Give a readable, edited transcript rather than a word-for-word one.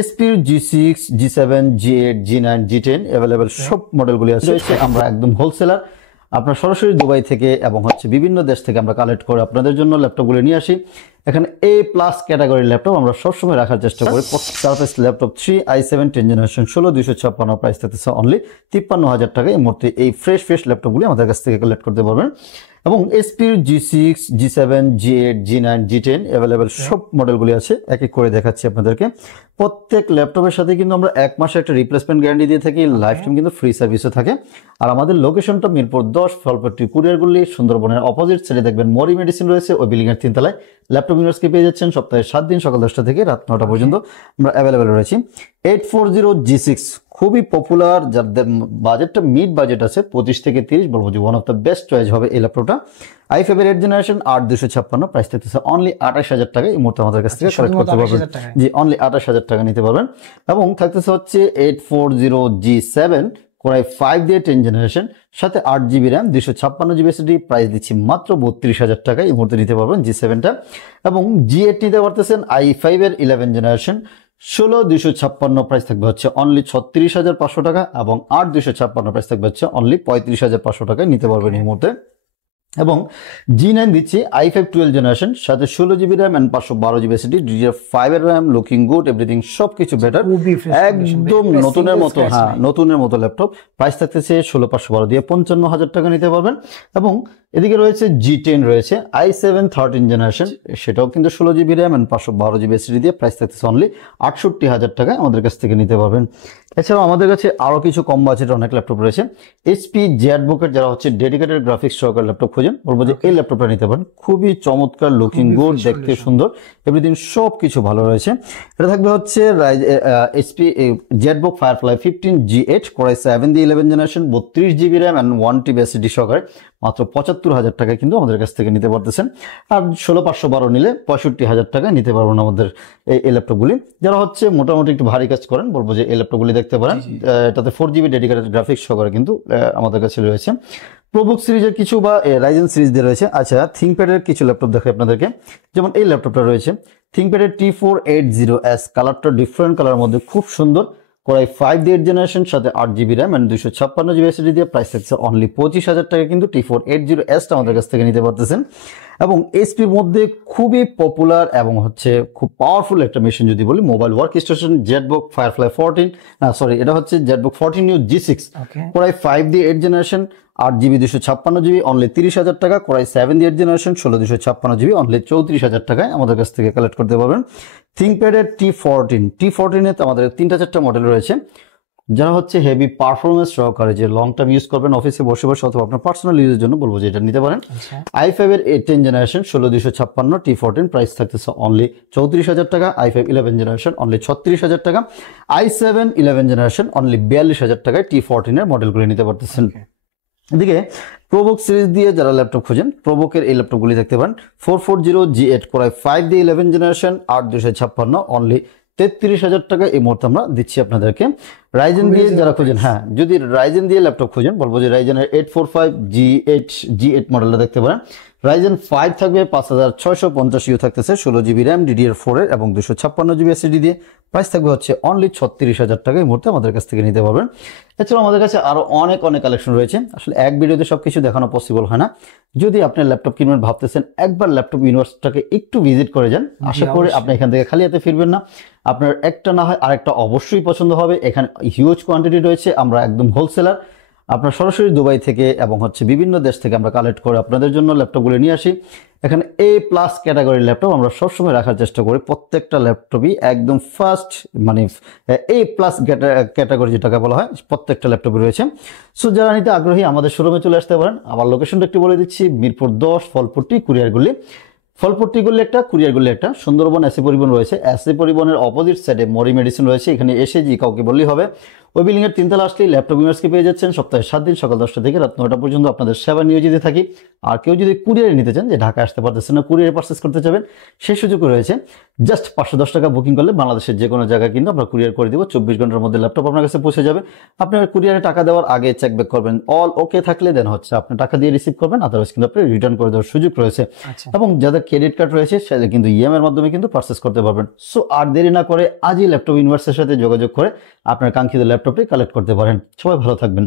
এসপির G6, G7, G8, G9, G10 available সব মডেলগুলি আছে। আমরা একদম হোলসেলার, আপনার সরাসরি দুবাই থেকে এবং বিভিন্ন দেশ থেকে আমরা কালেক্ট করে আপনাদের জন্য ল্যাপটপগুলো নিয়ে আসি। এখানে A+ ক্যাটাগরির ল্যাপটপ আমরা সবসময় রাখার চেষ্টা করি। Surface laptop 3 i7 10 generation 16256 price থাকতেছে অনলি 53000 টাকা। এই মুহূর্তে এই ফ্রেশ ল্যাপটপগুলি আমাদের কাছ থেকে কালেক্ট করতে পারবেন। এবং এসপির G6, G7, G8, G9, G10 available সব মডেলগুলি আছে। এক এক করে দেখাচ্ছি আপনাদেরকে। প্রত্যেক ল্যাপটপের সাথে কিন্তু আমরা 1 মাসের একটা রিপ্লেসমেন্ট গ্যারান্টি দিয়ে থাকি, লাইফ টাইম কিন্তু ফ্রি সার্ভিসও থাকে। আর আমাদের লোকেশনটা মিরপুর 10 ফলপট্টি কুরিয়ারগুলি, সুন্দরবনের অপোজিট সাইডে দেখবেন মরি মেডিসিন রয়েছে, ওই বিল্ডিং এর 3 তলায়। ল্যাপটপ ইউনিভার্সকে পেয়ে যাচ্ছেন সপ্তাহে 7 দিন সকাল 10টা থেকে রাত 9টা পর্যন্ত আমরা अवेलेबल রয়েছি। 840 G6 খুবই পপুলার, যাদের বাজেটটা মিড বাজেট আছে 25 থেকে 30, বলবো যে one of the best choice হবে এই ল্যাপটপটা। i5 এর 8 জেনারেশন 8256 প্রাইস থাকতেছে অনলি 28000 টাকা। এই মুহূর্তে আমাদের কাছ থেকে কালেক্ট করতে পারবেন। জি, অনলি 28000 টাকা নিতে পারবেন। এবং থাকতেছে হচ্ছে 840 G7 কোরাই 5 দিয়ে 10 জেনারেশন, সাথে 8GB RAM 256GB SSD, price দিচ্ছি মাত্র 32000 টাকা। এই মুহূর্তে নিতে পারবেন G7টা। এবং G8 নিতে পারতেছেন i5 এর 11 জেনারেশন 16256, প্রাইস থাকবে হচ্ছে অনলি 36500 টাকা। এবং 8256 প্রাইস থাকবে হচ্ছে অনলি 35500 টাকায় নিতে পারবেন এই মুহূর্তে। এবং G9 দিচ্ছি i5 12 জেনারেশন, সাথে 16GB RAM and 512GB SSD, DDR5 এর র্যাম, লুকিং গুড, এভরিথিং সবকিছু বেটার, একদম নতুনের মতো। হ্যাঁ, নতুনের মতো ল্যাপটপ। প্রাইস থাকতেছে 16512 দিয়ে 55000 টাকা নিতে পারবেন। এবং এদিকে রয়েছে G10 রয়েছে i7 13 জেনারেশন, সেটাও কিন্তু 16GB RAM and 512GB SSD দিয়ে, প্রাইস থাকতেছে অনলি 68000 টাকায় আমাদের কাছ থেকে নিতে পারবেন। এছাড়াও আমাদের কাছে আরো কিছু কম বাজেটের অনেক ল্যাপটপ রয়েছে। এইচপি জেডবুক এর যারা হচ্ছে ডেডিকেটেড গ্রাফিক্স সহকারে ল্যাপটপ খোঁজেন, বলবো যে এই ল্যাপটপটা নিতে পারেন। খুবই চমৎকার, লুকিং গুড, দেখতে সুন্দর, এভরিথিং সবকিছু ভালো রয়েছে। এটা থাকবে হচ্ছে HP ZBook firefly 15 G8 core i 7 দিয়ে 11 generation, 32GB RAM and 1TB SSD সহকারে মাত্র 75000 টাকায় কিন্তু আমাদের কাছ থেকে নিতে পারতেছেন। আর 16512 নিলে 65000 টাকায় নিতে পারবেন আমাদের এই ল্যাপটপগুলি। যারা হচ্ছে মোটামুটি একটু ভারী কাজ করেন, বলবো যে এই ল্যাপটপগুলি দেখতে পারেন। এটাতে 4GB ডেডিকেটেড গ্রাফিক্স সহকারে কিন্তু আমাদের কাছে রয়েছে। প্রোবুক সিরিজের কিছু বা রাইজেন সিরিজ দিয়ে রয়েছে। আচ্ছা, থিংকপ্যাডের কিছু ল্যাপটপ দেখাই আপনাদেরকে। যেমন এই ল্যাপটপটা রয়েছে থিংকপ্যাডের T480S, কালারটা ডিফারেন্ট কালারের মধ্যে খুব সুন্দর। কোরাই 5 দিয়ে 8 জেনারেশন, সাথে 8GB RAM and 256GB SSD দিয়ে, প্রাইস থাকছে অনলি 25000 টাকা। কিন্তু T480S টা আমাদের কাছ থেকে নিতে পারতেছেন। এবং এইচপির মধ্যে খুবই পপুলার এবং হচ্ছে খুব পাওয়ারফুল একটা মেশিন যদি বলি, mobile work station ZBook firefly 14, sorry এটা হচ্ছে জেডবুক 14 নিউ G6 কোরাই 5 দিয়ে 8 জেনারেশন, 8GB 256GB অনলি 30000 টাকা। কোরাই 7 দিয়ে 8 জেনারেশন 16256GB অনলি 34000 টাকায় আমাদের কাছ থেকে কালেক্ট করতে পারবেন। থিংকপ্যাডের T14 এ আমাদের 3-4টা মডেল রয়েছে। যারা হচ্ছে হেভি পারফরমেন্স সহকারে, যে লং টার্ম ইউজ করবেন অফিসে বসে অথবা আপনার পার্সোনাল ইউজের জন্য, বলবো যে এটা নিতে পারেন। i5 এর 10 জেনারেশন 16256 T14, প্রাইস থাকতেছে অনলি 34000 টাকা। i5 11 জেনারেশন অনলি 36000 টাকা। i7 11 জেনারেশন অনলি 42000 টাকায় T14 এর মডেলগুলি নিতে পারতেছেন। এদিকে প্রোবুক সিরিজ দিয়ে যারা ল্যাপটপ খোঁজেন, প্রোবুকের এই ল্যাপটপগুলি দেখতে পারেন। 440 G8 কোরাই 5 দিয়ে 11 জেনারেশন, 8256 অনলি 33000 টাকা এই মুহূর্তে আমরা দিচ্ছি আপনাদেরকে। রাইজেন দিয়ে যারা খোঁজেন, হ্যাঁ যদি রাইজেন দিয়ে ল্যাপটপ খোঁজেন, বলবো যে রাইজেনের 845 G8 মডেলটা দেখতে পারেন। রাইজেন 5 থাকবে 5650 থাকতেছে, 16GB র্যাম, DDR4 এর এবং 256GB SSD দিয়ে, প্রাইস থাকবে হচ্ছে অনলি 36000 টাকা এই মুহূর্তে আমাদের কাছ থেকে নিতে পারবেন। এছাড়াও আমাদের কাছে আরো অনেক কালেকশন রয়েছে। আসলে এক ভিডিওতে সবকিছু দেখানো পসিবল হয় না। যদি আপনি ল্যাপটপ কিনবেন ভাবতেছেন, একবার ল্যাপটপ ইউনিভার্সটাকে একটু ভিজিট করে যান, আশা করি আপনি এখান থেকে খালি হাতে ফিরবেন না। আপনার একটা না হয় আরেকটা অবশ্যই পছন্দ হবে। এখানে হিউজ কোয়ান্টিটি রয়েছে, আমরা একদম হোলসেলার, আপনার সরাসরি দুবাই থেকে এবং বিভিন্ন দেশ থেকে আমরা কালেক্ট করে আপনাদের জন্য ল্যাপটপগুলো নিয়ে আসি। এখানে A+ ক্যাটাগরির ল্যাপটপ আমরা সবসময় রাখার চেষ্টা করি। প্রত্যেকটা ল্যাপটপই একদম ফার্স্ট, মানে A+ ক্যাটাগরি যেটাকে বলা হয়, প্রত্যেকটা ল্যাপটপই রয়েছে। সো যারা নিতে আগ্রহী আমাদের শোরুমে চলে আসতে পারেন। আমার লোকেশনটা একটু বলে দিচ্ছি, মিরপুর 10 ফলপট্টি কুরিয়ারগুলি। ফলপট্টিগুলি একটা, কুরিয়ারগুলি একটা। সুন্দরবন এসি পরিবহন রয়েছে, এসি পরিবহনের অপোজিট সাইডে মরি মেডিসিন রয়েছে। এখানে এসে যে কাউকে বললেই হবে, ওই বিল্ডিং এর 3 তলা আসলেই ল্যাপটপ ইউনিভার্সকে পেয়ে যাচ্ছেন। সপ্তাহে 7 দিন সকাল 10টা থেকে রাত 9টা পর্যন্ত আপনাদের সেবা নিয়োজিত থাকি। আর কেউ যদি কুরিয়ারে নিতে চান, যে ঢাকা আসতে পারতেছেন না, কুরিয়ারে পারচেস করতে চাবেন, সেই সুযোগ রয়েছে। জাস্ট 510 টাকা বুকিং করলে বাংলাদেশের যে কোনো জায়গায় কিন্তু আমরা কুরিয়ার করে দিব। 24 ঘন্টার মধ্যে ল্যাপটপ আপনার কাছে পৌঁছে যাবে। আপনার কুরিয়ারে টাকা দেওয়ার আগে চেক ব্যাক করবেন, অল ওকে থাকলে দেন হচ্ছে আপনি টাকা দিয়ে রিসিভ করবেন, আদারওয়াইজ কিন্তু আপনি রিটার্ন করে দেওয়ার সুযোগ রয়েছে। এবং যাদের ক্রেডিট কার্ড রয়েছে সেটা কিন্তু ইএমআই এর মাধ্যমে কিন্তু পারচেস করতে পারবেন। সো আর দেরি না করে আজই ল্যাপটপ ইউনিভার্সের সাথে যোগাযোগ করে আপনার কাঙ্ক্ষিত ল্যাপটপটি কালেক্ট করতে পারেন। সবাই ভালো থাকবেন।